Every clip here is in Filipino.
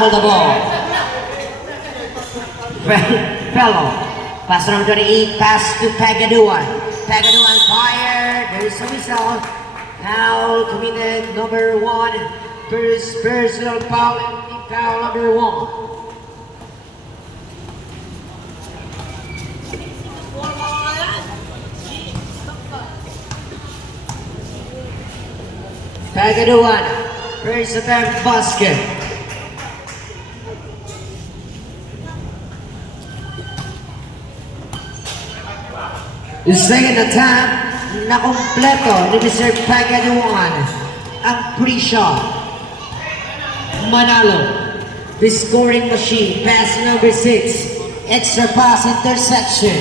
the ball. Fellow. Pass number 28, pass to Pagaduan. Pagaduan fire. There's a whistle. Foul committed, number 1. Personal foul, and foul number 1. Pagaduan, first attempt basket. The second attempt, nakompleto ni Mr. Pagaduan ang pre-shot. Manalo, the scoring machine, pass number 6, extra pass intersection.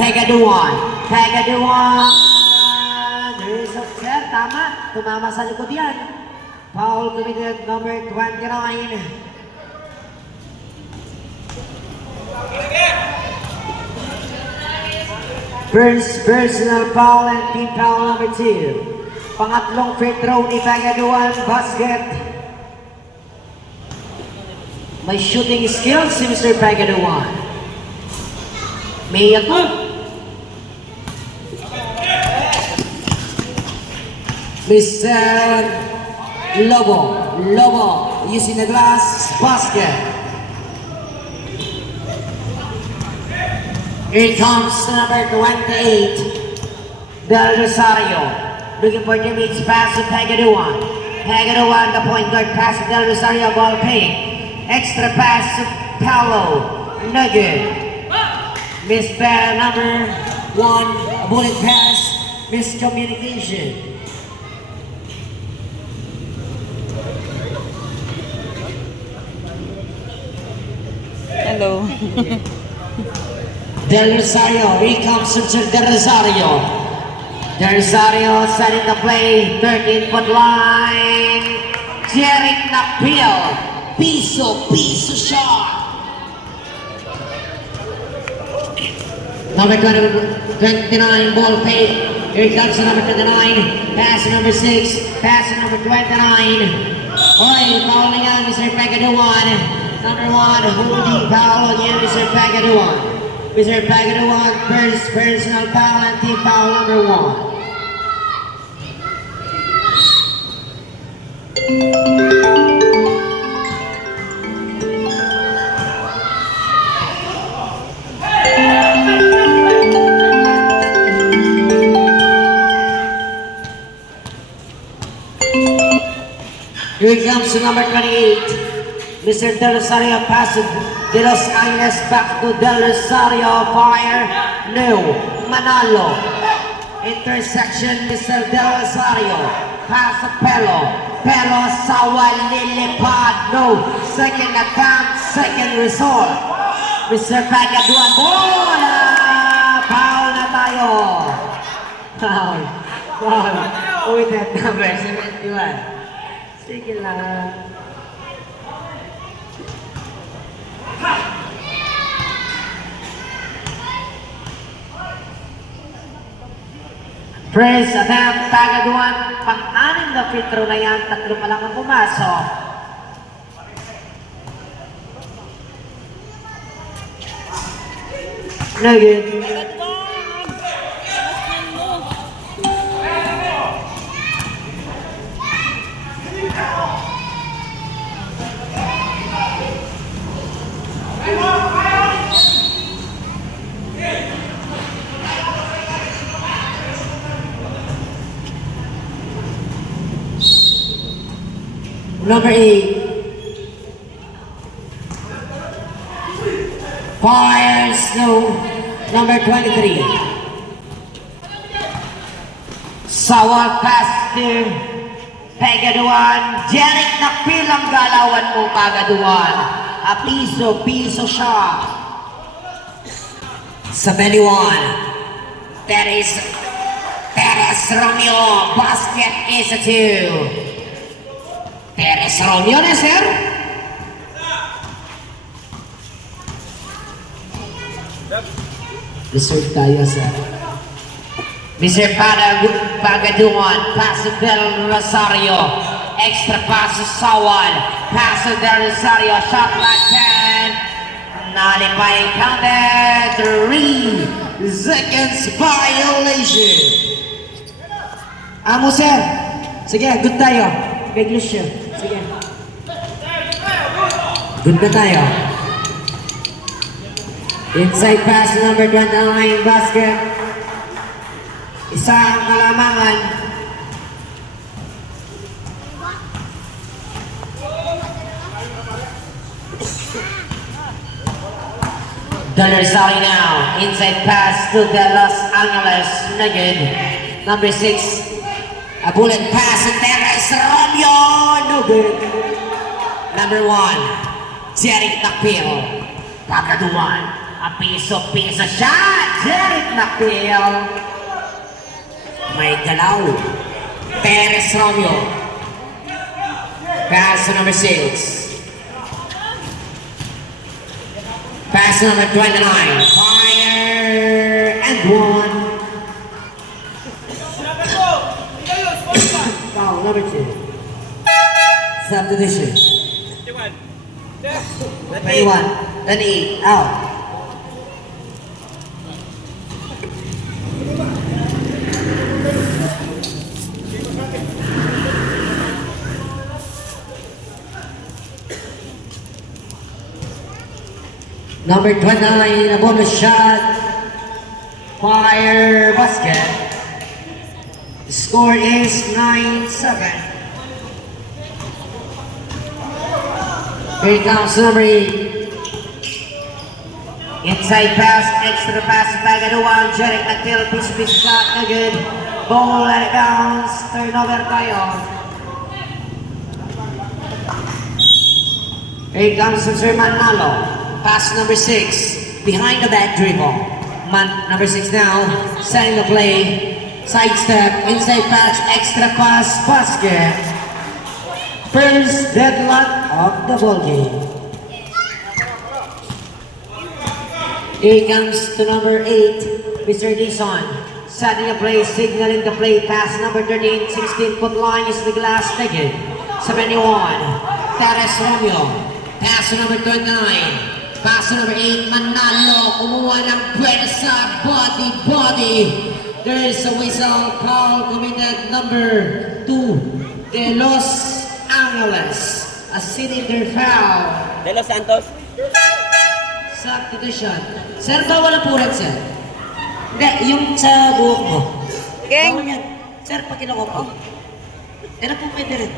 Pagaduan, there's a set, tama, tumama sa likod yan. Foul committed, number 29. First personal foul and team foul number 2. Pangatlong free throw ni Pagaduan, basket. May shooting skills si Mr. Pagaduan. May ako. Mr. Lobo using the glass basket. Here comes number 28, Del Rosario, looking for Jimmy's pass to Pagaduan. Pagaduan, the point guard pass to Del Rosario, ball paying. Extra pass to Paolo, Nugget. Miss number 1, a bullet pass, miscommunication. Hello. Del Rosario, here comes Del Rosario. Del Rosario setting the play, 13-foot line. Jerick Napil, piso shot. Number 29, ball fake. Here comes number 29, pass number 6, pass number 29. Oy, foul na yan, Mr. Pagaduan. Number 1, holding foul on you, Mr. Pagaduan. Mr. Pagaduan, first personal foul and team foul number 1. Here comes to number 28. Mr. Del Rosario passes De Los Angeles back to Del Rosario, fire, no, Manalo. Intersection, Mr. Del Rosario, pass to Pelo Sawa Lilipad, no, second attempt, second result. Mr. Pagaduan, bola! Foul na tayo. Foul. With that number, 71. Sige lang. Press attempt, Pagaduan, pang-anim na free throw na yan, 3 pa lang ang pumasok. Nugget. Number 8. Fires, no. Number 23. Sawal pass to Pagaduan. Jerick Napil ang galawan mo, Pagaduan. A piso shot. Sa 21. Perez Romeo. Basket is a 2. Perez Romeo na, sir? Reserve tayo, sir. Mr. Pagaduan, pass to Del Rosario. Extra pass to Sawal. Pass to Del Rosario, shot like 10. Nullified counted. 3 seconds violation. Amo sir. Sige, good tayo. Big Lucio. Sige. Good na tayo. Inside pass number 29 basket. Isang kalamangan. Del Rosario now. Inside pass to the Los Angeles Nugget. Number 6. A bullet pass to Teres Romeo. No good. Number 1. Jerick Nakpil. Pakaduan. A piso-piso shot. Jerick Nakpil. May galaw. Teres Romeo. Pass to number 6. Pass number 29. Fire and 1. Foul number 2. Subdivision. 21. 28. Out. Number 29, a bonus shot. Fire basket. The score is 9-7. Here comes number 8. Inside pass, extra pass, Pagaduan, Jerick Nakpil, piece shot, no good. Ball and it bounce, turnover tayo. Here comes Sir Manalo. Pass number 6, behind the back dribble. Number 6 now, setting the play. Sidestep, inside pass, extra pass, basket. First deadlock of the ball game. Here comes to number 8, Mr. Dison. Setting the play, signaling the play. Pass number 13, 16-foot line is the glass ticket. 71, Teres Romeo. Pass number 29. Pass number 8, Manalo, kumuha ng pwersa, body. There is a whistle call committed number 2, De Los Angeles. A cylinder foul. De Los Santos. Substitution. Sir, bawal ang purat, sir. Hindi, yung sa buhok mo. Gang. Bawal yan. Sir, pag kinukop ko. Yan ang po pwede rin.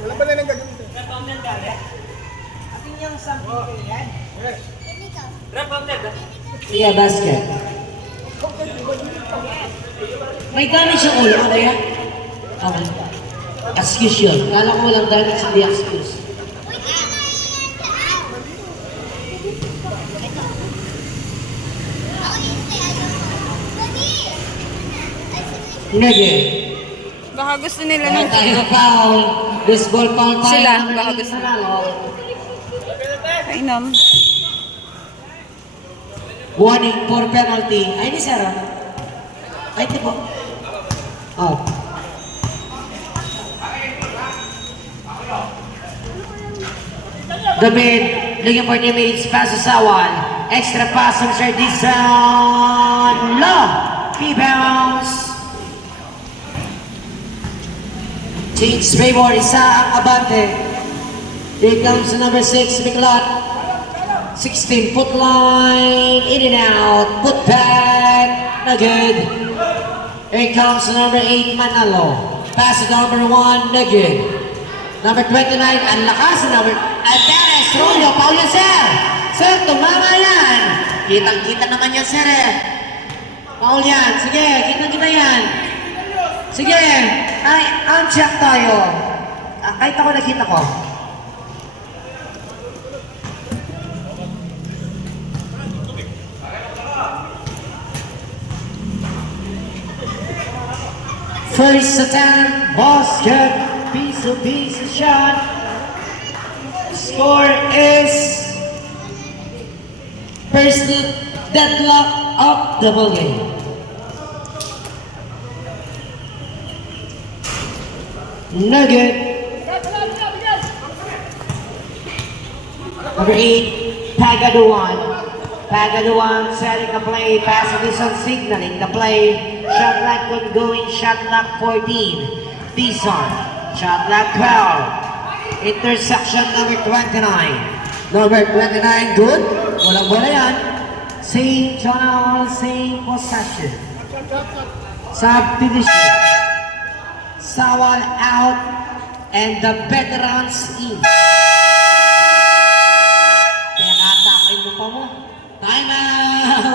Wala ba na nang gagawin? Sige, basket. May damage siyang ulo, ano yan? Okay. Excuse yun. Kala ko walang damage, hindi excuse. Nage. Baka gusto nila Kaya ng... tayo foul. This ball foul tayo. Sila, ng baka Manalo. gusto. Kainom. Warning for penalty. Ay, ni Sarah. Ay, di po. Oh. The mid, looking for teammates, pass to Sawan. Extra pass from Sir Dizon. Low. Rebounds. Change favor, isa ang abante. Here comes number 6, Miklot. 16-foot line, in and out, put back, no good. Here comes number 8, Manalo. Pass to number 1, no good. Number 29, ang lakas na number... Teres Romeo, Paulo, sir! Sir, tumama yan! Kitang-kita naman yan, sir eh. Paul yan, sige, kitang-kita yan. Sige, ay, uncheck tayo. Kahit ako nakita ko. First attempt, basket, piece shot. Score is first deadlock of the ball game. No good. Number 8, Pagaduan. Pagaduan setting the play, passing this on signaling the play. Shot clock ongoing, shot clock 14. Dison, shot clock 12. Intersection number 29. Number 29, good. Walang bola yan. Same channel, same possession. Subdivision. Sawal out and the veterans in. Kaya natake mo pa mo. Time out!